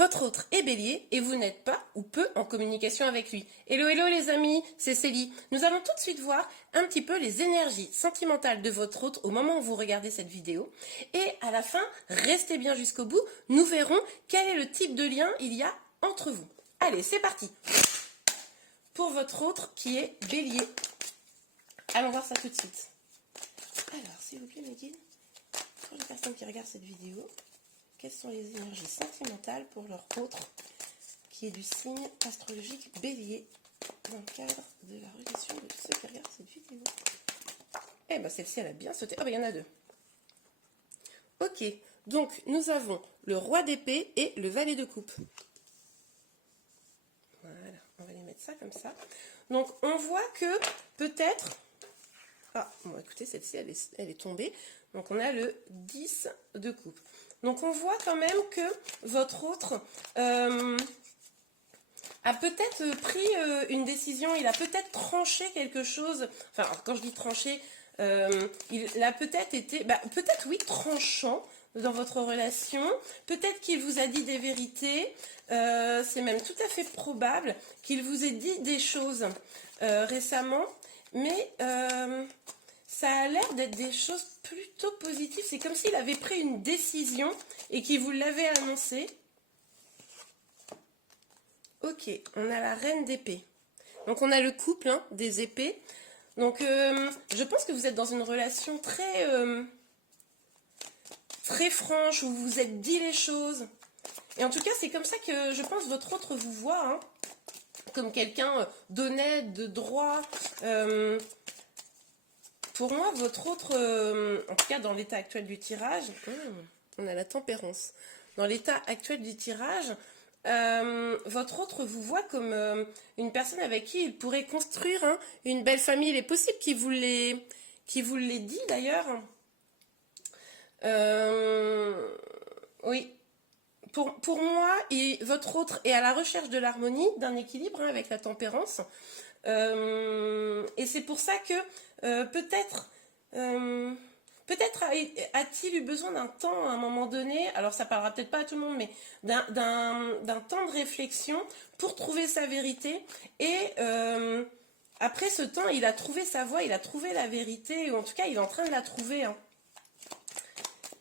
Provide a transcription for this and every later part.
votre autre est bélier et vous n'êtes pas ou peu en communication avec lui. Hello, hello les amis, c'est Célie. Nous allons tout de suite voir un petit peu les énergies sentimentales de votre autre au moment où vous regardez cette vidéo. Et à la fin, restez bien jusqu'au bout, nous verrons quel est le type de lien il y a entre vous. Allez, c'est parti. Pour votre autre qui est bélier. Allons voir ça tout de suite. Alors, s'il vous plaît, mes guides, pour les personnes qui regardent cette vidéo, quelles sont les énergies sentimentales pour leur autre qui est du signe astrologique bélier dans le cadre de la relation de ceux qui regardent cette vidéo? Eh bien, celle-ci, elle a bien sauté. Oh, ben, il y en a deux. Ok, donc nous avons le roi d'épée et le valet de coupe. Voilà, on va les mettre ça comme ça. Donc, on voit que peut-être... Ah, bon, écoutez, celle-ci, elle est tombée. Donc, on a le 10 de coupe. Donc, on voit quand même que votre autre a peut-être pris une décision. Il a peut-être tranché quelque chose. Enfin, alors, quand je dis tranché, il a peut-être été... peut-être, oui, tranchant dans votre relation. Peut-être qu'il vous a dit des vérités. C'est même tout à fait probable qu'il vous ait dit des choses récemment. Mais ça a l'air d'être des choses plutôt positives. C'est comme s'il avait pris une décision et qu'il vous l'avait annoncé. Ok, on a la reine d'épée. Donc on a le couple hein, des épées. Donc je pense que vous êtes dans une relation très, très franche, où vous vous êtes dit les choses. Et en tout cas, c'est comme ça que je pense votre autre vous voit. Hein, comme quelqu'un d'honnête, de droit. Pour moi, votre autre, en tout cas dans l'état actuel du tirage, on a la tempérance. Dans l'état actuel du tirage, votre autre vous voit comme une personne avec qui il pourrait construire hein, une belle famille. Il est possible qu'il vous l'ait dit d'ailleurs. Oui. Pour moi, votre autre est à la recherche de l'harmonie, d'un équilibre hein, avec la tempérance. Et c'est pour ça que peut-être a-t-il eu besoin d'un temps à un moment donné, alors ça parlera peut-être pas à tout le monde, mais d'un temps de réflexion pour trouver sa vérité. Et après ce temps, il a trouvé sa voie, il a trouvé la vérité, ou en tout cas, il est en train de la trouver. Hein.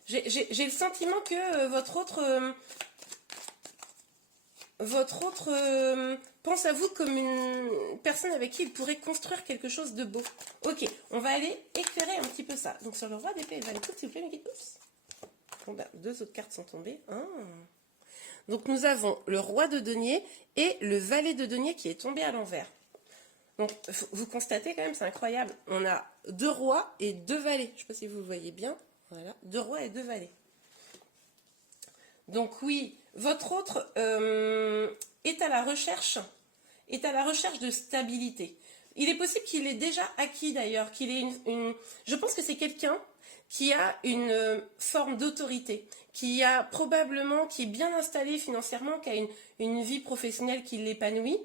J'ai le sentiment que votre autre pense à vous comme une personne avec qui il pourrait construire quelque chose de beau. Ok, on va aller éclairer un petit peu ça. Donc sur le roi d'épée et le valet de coupe, s'il vous plaît, mes guides. Oups. Bon, ben, deux autres cartes sont tombées. Ah. Donc nous avons le roi de denier et le valet de denier qui est tombé à l'envers. Donc vous constatez quand même, c'est incroyable. On a deux rois et deux valets. Je ne sais pas si vous le voyez bien. Voilà, deux rois et deux valets. Donc oui, votre autre est à la recherche de stabilité. Il est possible qu'il ait déjà acquis d'ailleurs, qu'il ait je pense que c'est quelqu'un qui a une forme d'autorité, qui est bien installé financièrement, qui a une vie professionnelle qui l'épanouit.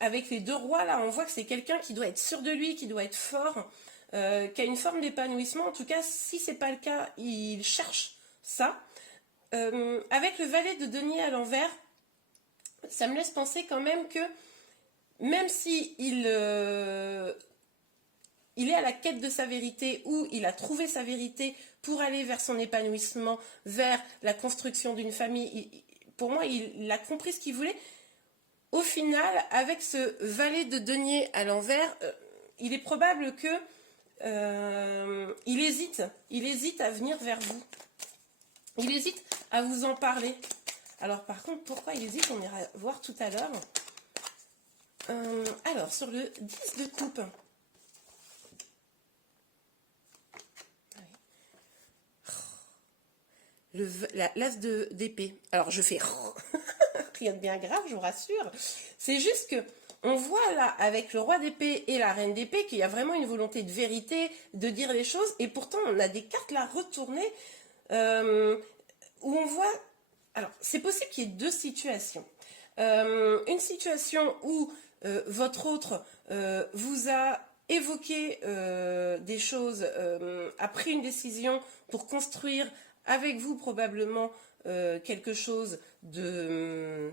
Avec les deux rois là, on voit que c'est quelqu'un qui doit être sûr de lui, qui doit être fort, qui a une forme d'épanouissement. En tout cas, si c'est pas le cas, il cherche ça. Avec le valet de denier à l'envers, ça me laisse penser quand même que même si il est à la quête de sa vérité ou il a trouvé sa vérité pour aller vers son épanouissement, vers la construction d'une famille, pour moi, il a compris ce qu'il voulait. Au final, avec ce valet de denier à l'envers, il est probable que il hésite à venir vers vous. Il hésite à vous en parler. Alors par contre, pourquoi il hésite, on ira voir tout à l'heure. Alors, sur le 10 de coupe. L'as d'épée. Alors je fais rien de bien grave, je vous rassure. C'est juste que on voit là, avec le roi d'épée et la reine d'épée, qu'il y a vraiment une volonté de vérité, de dire les choses. Et pourtant, on a des cartes là retournées où on voit... Alors, c'est possible qu'il y ait deux situations. Une situation où votre autre vous a évoqué des choses, a pris une décision pour construire avec vous probablement quelque chose de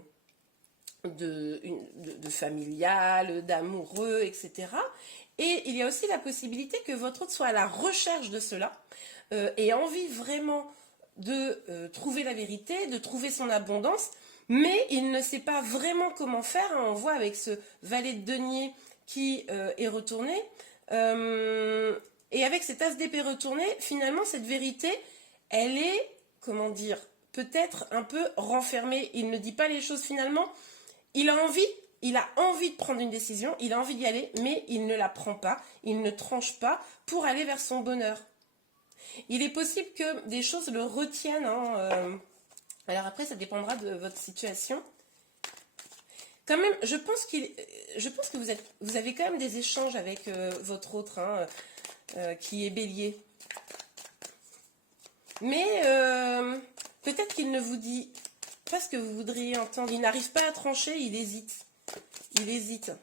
familial, d'amoureux, etc. Et il y a aussi la possibilité que votre autre soit à la recherche de cela et envie vraiment de trouver la vérité, de trouver son abondance, mais il ne sait pas vraiment comment faire. On voit avec ce valet de denier qui est retourné. Et avec cet as d'épée retourné, finalement, cette vérité, elle est, comment dire, peut-être un peu renfermée. Il ne dit pas les choses finalement. Il a envie de prendre une décision, il a envie d'y aller, mais il ne la prend pas, il ne tranche pas pour aller vers son bonheur. Il est possible que des choses le retiennent. Alors après, ça dépendra de votre situation. Quand même, je pense que vous avez quand même des échanges avec votre autre, qui est Bélier. Mais peut-être qu'il ne vous dit pas ce que vous voudriez entendre. Il n'arrive pas à trancher, il hésite. Il hésite.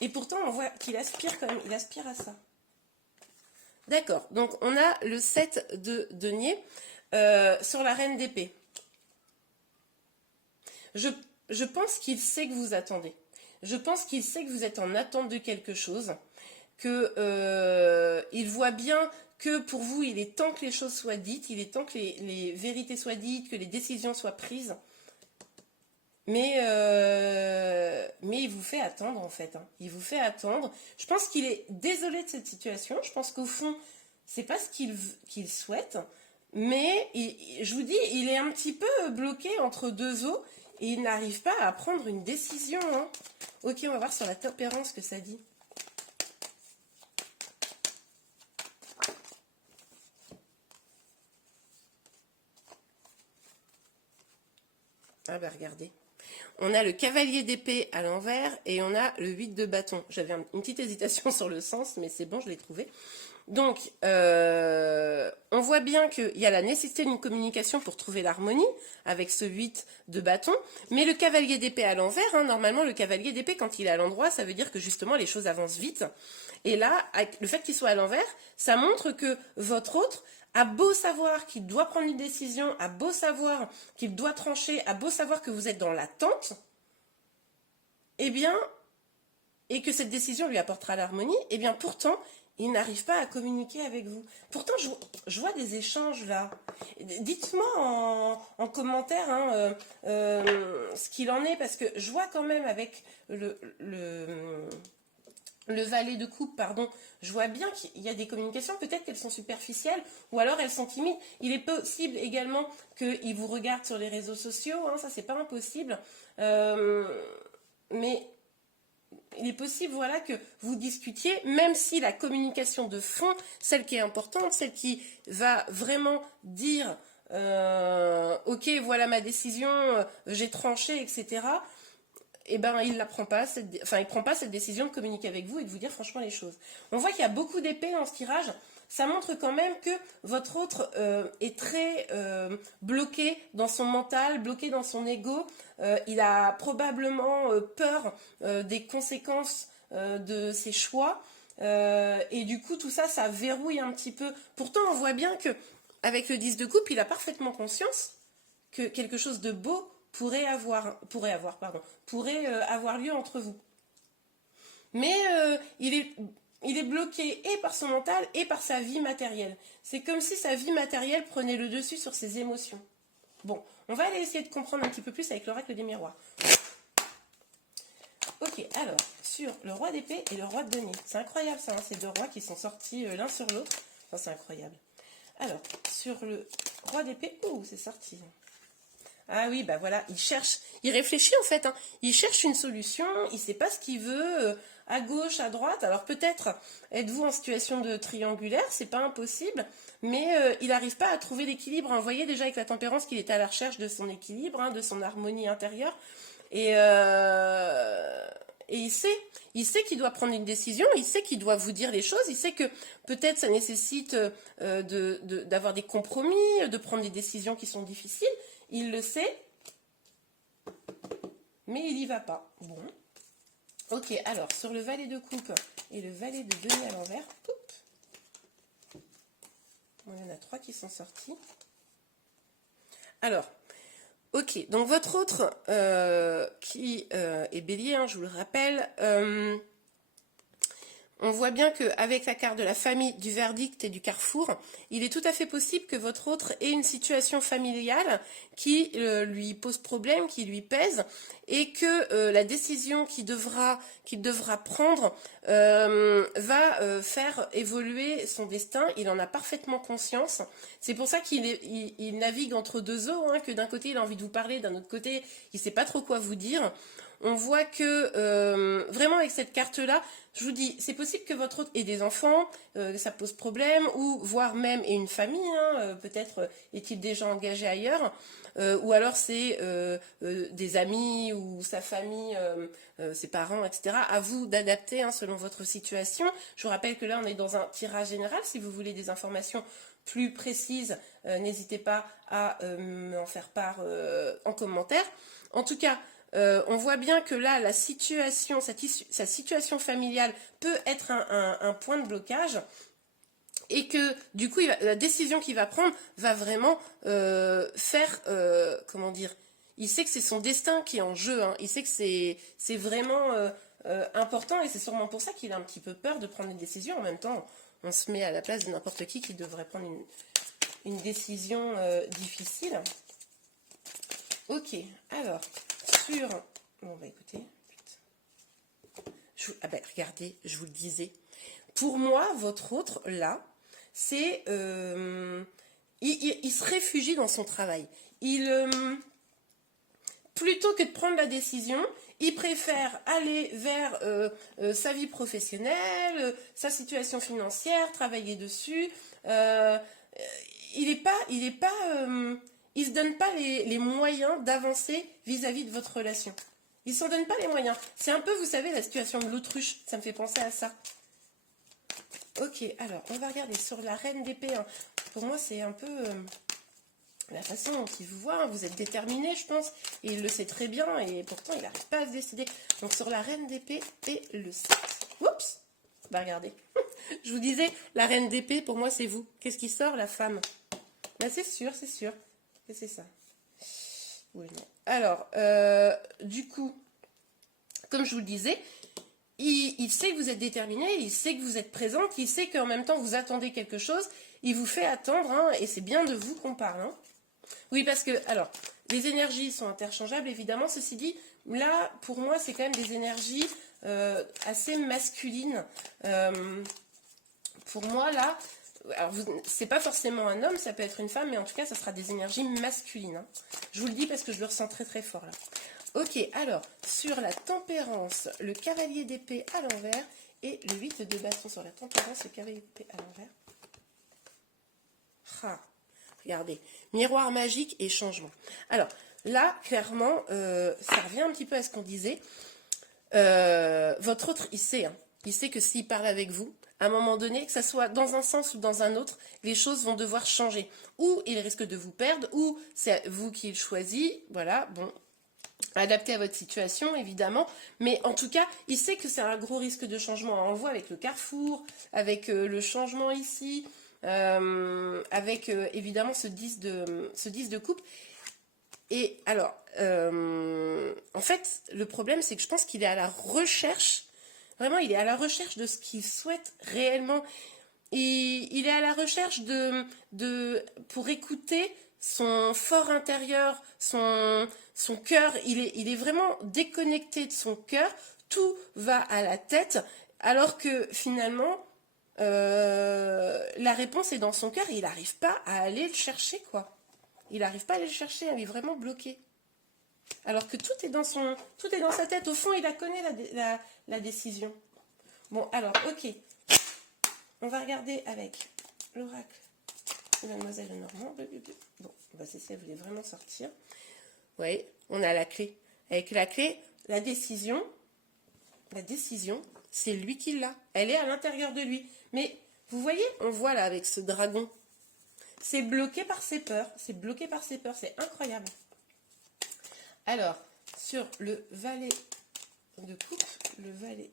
Et pourtant, on voit qu'il aspire quand même, il aspire à ça. D'accord, donc on a le 7 de denier sur la reine d'épée. Je pense qu'il sait que vous attendez. Je pense qu'il sait que vous êtes en attente de quelque chose, qu'il voit bien que pour vous, il est temps que les choses soient dites, il est temps que les vérités soient dites, que les décisions soient prises. Mais il vous fait attendre en fait. Il vous fait attendre. Je pense qu'il est désolé de cette situation. Je pense qu'au fond, c'est pas ce qu'il souhaite. Mais je vous dis, il est un petit peu bloqué entre deux eaux et il n'arrive pas à prendre une décision. Ok, on va voir sur la tempérance ce que ça dit. Ah bah regardez. On a le cavalier d'épée à l'envers et on a le 8 de bâton. J'avais une petite hésitation sur le sens, mais c'est bon, je l'ai trouvé. Donc, on voit bien qu'il y a la nécessité d'une communication pour trouver l'harmonie avec ce 8 de bâton. Mais le cavalier d'épée à l'envers, normalement, le cavalier d'épée, quand il est à l'endroit, ça veut dire que justement, les choses avancent vite. Et là, avec le fait qu'il soit à l'envers, ça montre que votre autre a beau savoir qu'il doit prendre une décision, a beau savoir qu'il doit trancher, a beau savoir que vous êtes dans l'attente, eh bien, et que cette décision lui apportera l'harmonie, eh bien pourtant, il n'arrive pas à communiquer avec vous. Pourtant, je vois des échanges là. Dites-moi en commentaire ce qu'il en est, parce que je vois quand même avec le valet de coupe, pardon, je vois bien qu'il y a des communications, peut-être qu'elles sont superficielles, ou alors elles sont timides. Il est possible également qu'il vous regarde sur les réseaux sociaux, ça c'est pas impossible, mais il est possible, voilà, que vous discutiez, même si la communication de fond, celle qui est importante, celle qui va vraiment dire, ok, voilà ma décision, j'ai tranché, etc., eh ben, il ne prend pas cette décision de communiquer avec vous et de vous dire franchement les choses. On voit qu'il y a beaucoup d'épées dans ce tirage. Ça montre quand même que votre autre est très bloqué dans son mental, bloqué dans son ego. Il a probablement peur des conséquences de ses choix. Et du coup, tout ça, ça verrouille un petit peu. Pourtant, on voit bien que avec le 10 de coupe, il a parfaitement conscience que quelque chose de beau pourrait avoir lieu entre vous. Mais il est bloqué et par son mental et par sa vie matérielle. C'est comme si sa vie matérielle prenait le dessus sur ses émotions. Bon, on va aller essayer de comprendre un petit peu plus avec l'oracle des miroirs. Ok, alors, sur le roi d'épée et le roi de denier. C'est incroyable ça, ces deux rois qui sont sortis l'un sur l'autre. Enfin, c'est incroyable. Alors, sur le roi d'épée, c'est sorti. Ah oui, bah voilà, il réfléchit en fait, il cherche une solution, il ne sait pas ce qu'il veut, à gauche, à droite. Alors peut-être êtes-vous en situation de triangulaire, c'est pas impossible, mais il n'arrive pas à trouver l'équilibre. Vous voyez déjà avec la tempérance qu'il est à la recherche de son équilibre, de son harmonie intérieure, et il sait qu'il doit prendre une décision, il sait qu'il doit vous dire les choses, il sait que peut-être ça nécessite d'avoir des compromis, de prendre des décisions qui sont difficiles. Il le sait, mais il n'y va pas. Bon. Ok, alors, sur le valet de coupe et le valet de denier à l'envers, bon, il y en a 3 qui sont sortis. Alors, ok, donc votre autre qui est bélier, hein, je vous le rappelle, on voit bien qu'avec la carte de la famille, du verdict et du carrefour, il est tout à fait possible que votre autre ait une situation familiale qui lui pose problème, qui lui pèse, et que la décision qu'il devra prendre va faire évoluer son destin. Il en a parfaitement conscience. C'est pour ça il navigue entre deux eaux, hein, que d'un côté il a envie de vous parler, d'un autre côté il ne sait pas trop quoi vous dire. On voit que vraiment avec cette carte-là, je vous dis, c'est possible que votre autre ait des enfants, que ça pose problème, ou voire même ait une famille, hein, peut-être est-il déjà engagé ailleurs, ou alors c'est des amis ou sa famille, ses parents, etc. À vous d'adapter, hein, selon votre situation. Je vous rappelle que là, on est dans un tirage général. Si vous voulez des informations plus précises, n'hésitez pas à m'en faire part en commentaire. En tout cas, on voit bien que là, sa situation familiale peut être un point de blocage et que du coup, la décision qu'il va prendre va vraiment faire, comment dire, il sait que c'est son destin qui est en jeu, hein. Il sait que c'est vraiment important et c'est sûrement pour ça qu'il a un petit peu peur de prendre une décision. En même temps, on se met à la place de n'importe qui devrait prendre une décision difficile. Ok, alors... Bon, bah écoutez. Regardez, je vous le disais. Pour moi, votre autre, là, c'est... il se réfugie dans son travail. Plutôt que de prendre la décision, il préfère aller vers sa vie professionnelle, sa situation financière, travailler dessus. Il se donne pas les moyens d'avancer vis-à-vis de votre relation. Il s'en donne pas les moyens. C'est un peu, vous savez, la situation de l'autruche. Ça me fait penser à ça. Ok, alors, on va regarder sur la reine d'épée. Hein. Pour moi, c'est un peu la façon dont il vous voit. Hein. Vous êtes déterminé, je pense. Et il le sait très bien. Et pourtant, il n'arrive pas à se décider. Donc, sur la reine d'épée et le 7. Oups. Bah, regardez. Je vous disais, la reine d'épée, pour moi, c'est vous. Qu'est-ce qui sort, la femme? Bah, c'est sûr. Que c'est ça. Oui, non. Alors, du coup, comme je vous le disais, il sait que vous êtes déterminé, il sait que vous êtes présente, il sait qu'en même temps vous attendez quelque chose, il vous fait attendre, hein, et c'est bien de vous qu'on parle. Hein. Oui, parce que, alors, les énergies sont interchangeables, évidemment, ceci dit, là, pour moi, c'est quand même des énergies assez masculines. Pour moi, là, alors c'est pas forcément un homme, ça peut être une femme, mais en tout cas, ça sera des énergies masculines. Hein. Je vous le dis parce que je le ressens très très fort là. Ok, alors, sur la tempérance, le cavalier d'épée à l'envers et le 8 de bâton sur la tempérance, le cavalier d'épée à l'envers. Ah, regardez, miroir magique et changement. Alors, là, clairement, ça revient un petit peu à ce qu'on disait. Votre autre, il sait, hein. Il sait que s'il parle avec vous, à un moment donné, que ça soit dans un sens ou dans un autre, les choses vont devoir changer. Ou il risque de vous perdre, ou c'est vous qui le choisit. Voilà, bon, adapté à votre situation, évidemment. Mais en tout cas, il sait que c'est un gros risque de changement. On le voit avec le carrefour, avec le changement ici, avec évidemment ce 10 de coupe. Et alors, en fait, le problème, c'est que je pense qu'il est à la recherche, vraiment, il est à la recherche de ce qu'il souhaite réellement. Et il est à la recherche pour écouter son fort intérieur, son cœur. Il est vraiment déconnecté de son cœur. Tout va à la tête, alors que finalement, la réponse est dans son cœur et il n'arrive pas à aller le chercher, quoi. Il n'arrive pas à aller le chercher, il est vraiment bloqué. Alors que tout est dans sa tête. Au fond, il la connaît, la décision. Bon, alors, ok. On va regarder avec l'oracle de Mademoiselle Lenormand. Bon, bah c'est si elle voulait vraiment sortir. Vous voyez, on a la clé. Avec la clé, la décision, c'est lui qui l'a. Elle est à l'intérieur de lui. Mais vous voyez, on voit là avec ce dragon. C'est bloqué par ses peurs. C'est bloqué par ses peurs. C'est incroyable. Alors, sur le valet de coupe, le valet.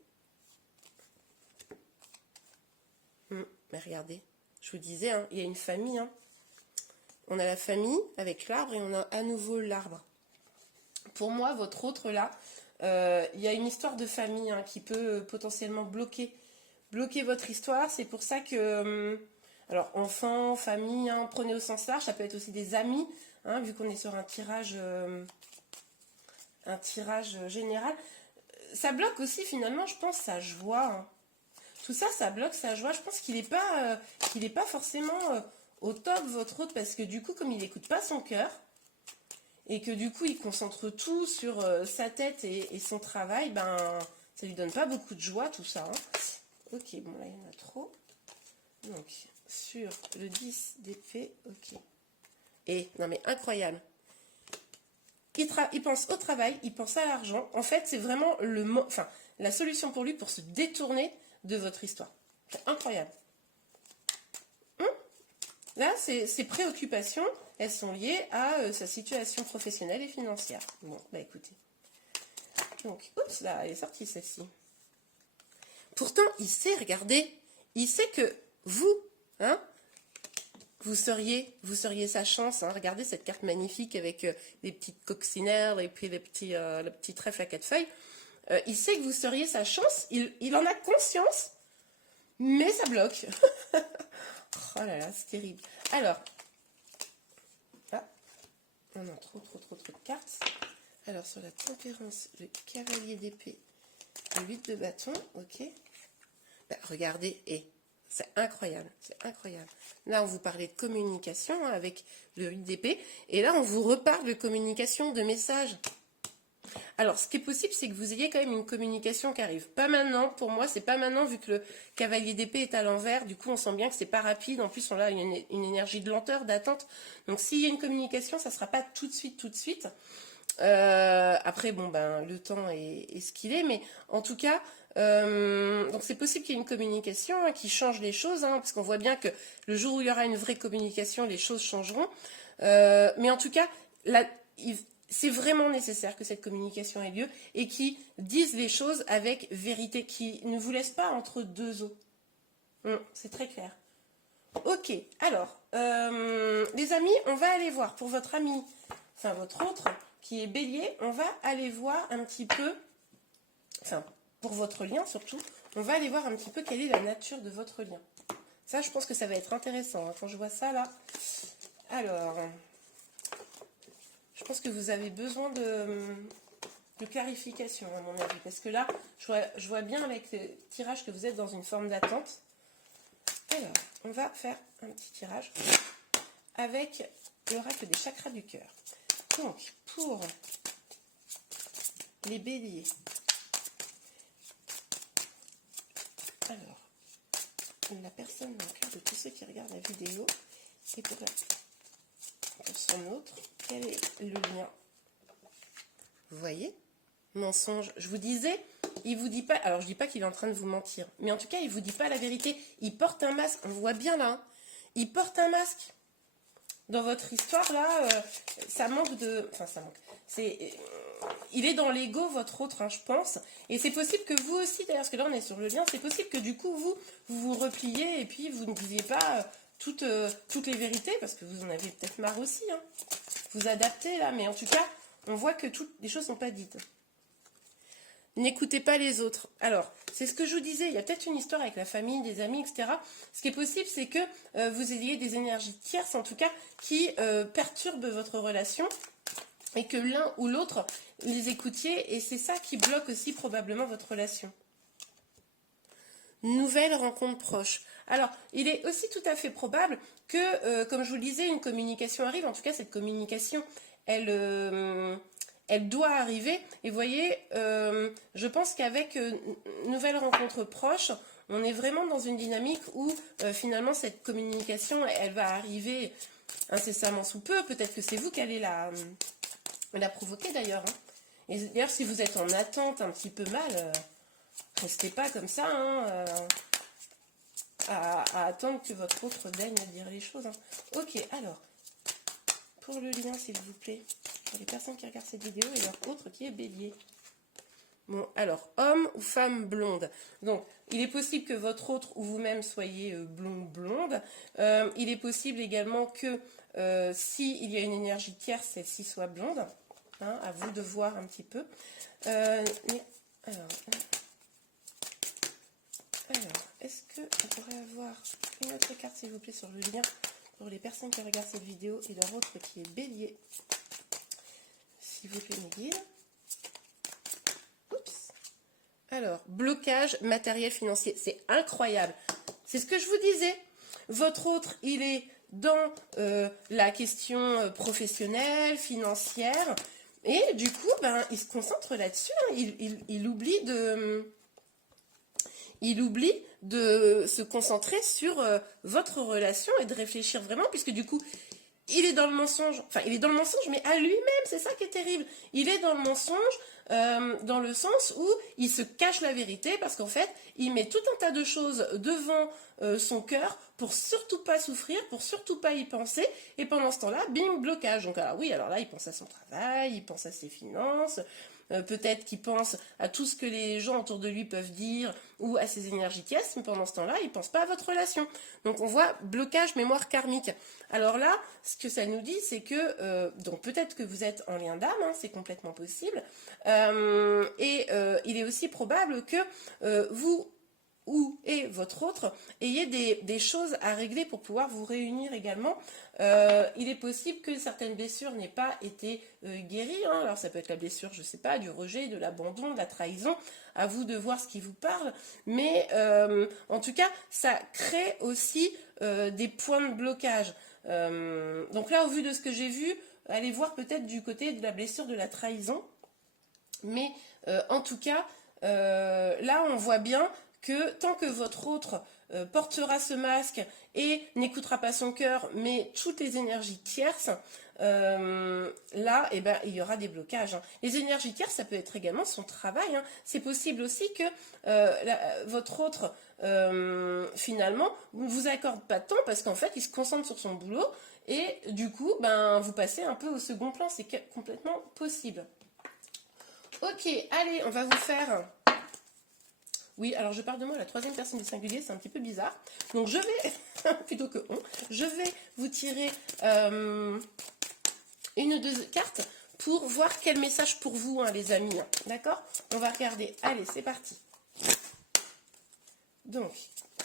Mais regardez, je vous disais, hein, il y a une famille. Hein. on a la famille avec l'arbre et on a à nouveau l'arbre. Pour moi, votre autre là, il y a une histoire de famille hein, qui peut potentiellement bloquer votre histoire. C'est pour ça que, alors enfants, famille, hein, prenez au sens large, ça peut être aussi des amis, hein, vu qu'on est sur un tirage général. Ça bloque aussi finalement, je pense, sa joie. Hein. Tout ça, ça bloque sa joie. Je pense qu'il n'est pas forcément au top, votre autre, parce que du coup, comme il n'écoute pas son cœur, et que du coup, il concentre tout sur sa tête et son travail, ben, ça lui donne pas beaucoup de joie, tout ça. Hein. Ok, bon, là, il y en a trop. Donc, sur le 10 d'épée, ok. Et, non mais, incroyable. Il pense au travail, il pense à l'argent. En fait, c'est vraiment la solution pour lui pour se détourner de votre histoire. C'est incroyable. Là, ses préoccupations, elles sont liées à sa situation professionnelle et financière. Bon, bah écoutez. Donc, oups, là, elle est sortie celle-ci. Pourtant, il sait, regardez, il sait que vous, hein, vous seriez sa chance. Hein. Regardez cette carte magnifique avec les petites coccinelles et puis le petit trèfle à 4 feuilles. Il sait que vous seriez sa chance, il en a conscience, mais ça bloque. Oh là là, c'est terrible. Alors, ah, on a trop de cartes. Alors, sur la tempérance, le cavalier d'épée, le 8 de bâton, ok. Bah, regardez, c'est incroyable, c'est incroyable. Là, on vous parlait de communication hein, avec le 8 d'épée, et là, on vous reparle de communication, de messages. Alors, ce qui est possible, c'est que vous ayez quand même une communication qui arrive. Pas maintenant, pour moi, c'est pas maintenant, vu que le cavalier d'épée est à l'envers. Du coup, on sent bien que c'est pas rapide. En plus, on a une énergie de lenteur, d'attente. Donc, s'il y a une communication, ça sera pas tout de suite. Après, bon, ben, le temps est ce qu'il est. Mais en tout cas, donc c'est possible qu'il y ait une communication hein, qui change les choses. Hein, parce qu'on voit bien que le jour où il y aura une vraie communication, les choses changeront. Mais en tout cas, c'est vraiment nécessaire que cette communication ait lieu et qu'ils disent les choses avec vérité, qui ne vous laissent pas entre deux eaux. C'est très clair. Ok, alors, les amis, on va aller voir pour votre ami, enfin votre autre, qui est Bélier, on va aller voir un petit peu, enfin, pour votre lien surtout, on va aller voir un petit peu quelle est la nature de votre lien. Ça, je pense que ça va être intéressant, hein, quand je vois ça, là. Alors... je pense que vous avez besoin de clarification, à mon avis. Parce que là, je vois bien avec le tirage que vous êtes dans une forme d'attente. Alors, on va faire un petit tirage avec l'oracle des chakras du cœur. Donc, pour les béliers. Alors, la personne dans le cœur de tous ceux qui regardent la vidéo. Et pour son autre, quel est le lien? Vous voyez? Mensonge. Je vous disais, il vous dit pas, alors je dis pas qu'il est en train de vous mentir, mais en tout cas, il vous dit pas la vérité. Il porte un masque, on voit bien là. Hein. Il porte un masque. Dans votre histoire, là, ça manque de... Enfin, ça manque. Il est dans l'ego, votre autre, hein, je pense. Et c'est possible que vous aussi, d'ailleurs, parce que là, on est sur le lien, c'est possible que du coup, vous repliez et puis vous ne disiez pas... toutes les vérités, parce que vous en avez peut-être marre aussi. Hein. Vous adaptez là, mais en tout cas, on voit que toutes les choses ne sont pas dites. N'écoutez pas les autres. Alors, c'est ce que je vous disais, il y a peut-être une histoire avec la famille, des amis, etc. Ce qui est possible, c'est que vous ayez des énergies tierces, en tout cas, qui perturbent votre relation, et que l'un ou l'autre les écoutiez, et c'est ça qui bloque aussi probablement votre relation. Nouvelle rencontre proche. Alors, il est aussi tout à fait probable que, comme je vous le disais, une communication arrive. En tout cas, cette communication, elle doit arriver. Et vous voyez, je pense qu'avec nouvelle rencontre proche, on est vraiment dans une dynamique où, finalement, cette communication, elle va arriver incessamment sous peu. Peut-être que c'est vous qui allez la provoquer, d'ailleurs. Hein. Et d'ailleurs, si vous êtes en attente un petit peu mal... restez pas comme ça, hein, à attendre que votre autre daigne dire les choses. Hein. Ok, alors, pour le lien, s'il vous plaît, pour les personnes qui regardent cette vidéo et leur autre qui est Bélier. Bon, alors, homme ou femme blonde. Donc, il est possible que votre autre ou vous-même soyez blonde. Il est possible également que s'il y a une énergie tierce, celle-ci soit blonde. Hein, à vous de voir un petit peu. Alors, est-ce qu'on pourrait avoir une autre carte, s'il vous plaît, sur le lien pour les personnes qui regardent cette vidéo et leur autre qui est bélier? S'il vous plaît, mes guides. Oups. Alors, blocage matériel financier. C'est incroyable. C'est ce que je vous disais. Votre autre, il est dans la question professionnelle, financière. Et du coup, ben, il se concentre là-dessus. Hein. Il oublie de se concentrer sur votre relation et de réfléchir vraiment, puisque du coup, il est dans le mensonge. Enfin, il est dans le mensonge, mais à lui-même, c'est ça qui est terrible. Il est dans le mensonge dans le sens où il se cache la vérité, parce qu'en fait, il met tout un tas de choses devant son cœur pour surtout pas souffrir, pour surtout pas y penser, et pendant ce temps-là, bim, blocage. Donc alors oui, alors là, il pense à son travail, il pense à ses finances, peut-être qu'il pense à tout ce que les gens autour de lui peuvent dire, ou à ses énergies tierces, mais pendant ce temps-là, il ne pense pas à votre relation. Donc on voit blocage mémoire karmique. Alors là, ce que ça nous dit, c'est que, donc peut-être que vous êtes en lien d'âme, hein, c'est complètement possible, et il est aussi probable que vous et votre autre ayez des choses à régler pour pouvoir vous réunir également. Il est possible que certaines blessures n'aient pas été guéries. Hein. Alors ça peut être la blessure, je ne sais pas, du rejet, de l'abandon, de la trahison. À vous de voir ce qui vous parle. Mais en tout cas, ça crée aussi des points de blocage. Donc là, au vu de ce que j'ai vu, allez voir peut-être du côté de la blessure de la trahison. Mais en tout cas, là, on voit bien que tant que votre autre portera ce masque et n'écoutera pas son cœur, mais toutes les énergies tierces, là, eh ben, il y aura des blocages. Hein. Les énergies tierces, ça peut être également son travail. Hein. C'est possible aussi que votre autre, finalement, ne vous accorde pas de temps parce qu'en fait, il se concentre sur son boulot et du coup, ben, vous passez un peu au second plan. C'est complètement possible. Ok, allez, on va vous faire... Oui, alors je parle de moi, la troisième personne du singulier, c'est un petit peu bizarre. Donc je vais, plutôt que on, je vais vous tirer une ou deux cartes pour voir quel message pour vous, hein, les amis. D'accord? On va regarder. Allez, c'est parti. Donc,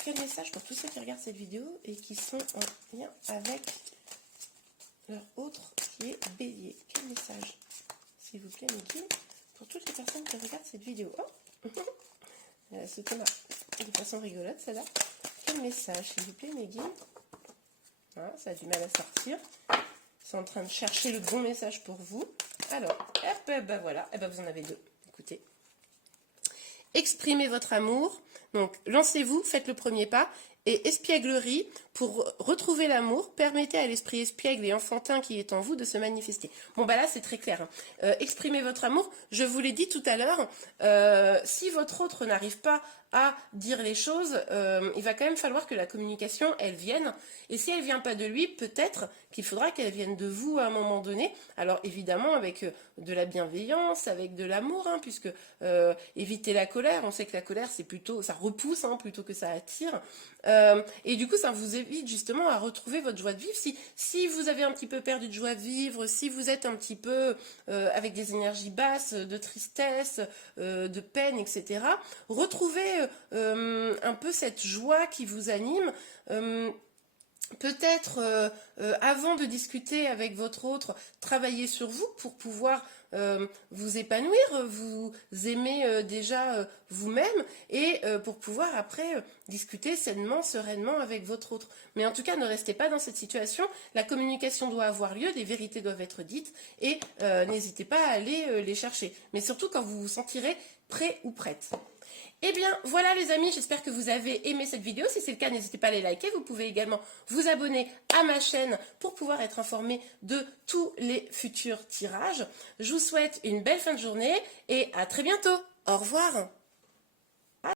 quel message pour tous ceux qui regardent cette vidéo et qui sont en lien avec leur autre qui est bélier? Quel message, s'il vous plaît, mes guides, pour toutes les personnes qui regardent cette vidéo? Oh. C'était de façon rigolote, celle-là. Quel message, s'il vous plaît, mes guides? Voilà, ça a du mal à sortir. C'est en train de chercher le bon message pour vous. Alors, hop, ben voilà. Et ben vous en avez deux. Écoutez. Exprimez votre amour. Donc, lancez-vous, faites le premier pas. Et espièglerie, pour retrouver l'amour, permettez à l'esprit espiègle et enfantin qui est en vous de se manifester. Bon, bah là, c'est très clair. Hein. Exprimez votre amour. Je vous l'ai dit tout à l'heure, si votre autre n'arrive pas à dire les choses, il va quand même falloir que la communication, elle vienne. Et si elle ne vient pas de lui, peut-être qu'il faudra qu'elle vienne de vous à un moment donné. Alors, évidemment, avec de la bienveillance, avec de l'amour, hein, puisque éviter la colère. On sait que la colère, c'est plutôt, ça repousse, hein, plutôt que ça attire. Et du coup, ça vous évite justement à retrouver votre joie de vivre. Si vous avez un petit peu perdu de joie de vivre, si vous êtes un petit peu avec des énergies basses, de tristesse, de peine, etc., retrouvez un peu cette joie qui vous anime. Peut-être avant de discuter avec votre autre, travailler sur vous pour pouvoir vous épanouir, vous aimer déjà vous-même et pour pouvoir après discuter sainement, sereinement avec votre autre. Mais en tout cas, ne restez pas dans cette situation. La communication doit avoir lieu, des vérités doivent être dites et n'hésitez pas à aller les chercher. Mais surtout quand vous vous sentirez prêt ou prête. Eh bien, voilà les amis, j'espère que vous avez aimé cette vidéo. Si c'est le cas, n'hésitez pas à les liker. Vous pouvez également vous abonner à ma chaîne pour pouvoir être informé de tous les futurs tirages. Je vous souhaite une belle fin de journée et à très bientôt. Au revoir.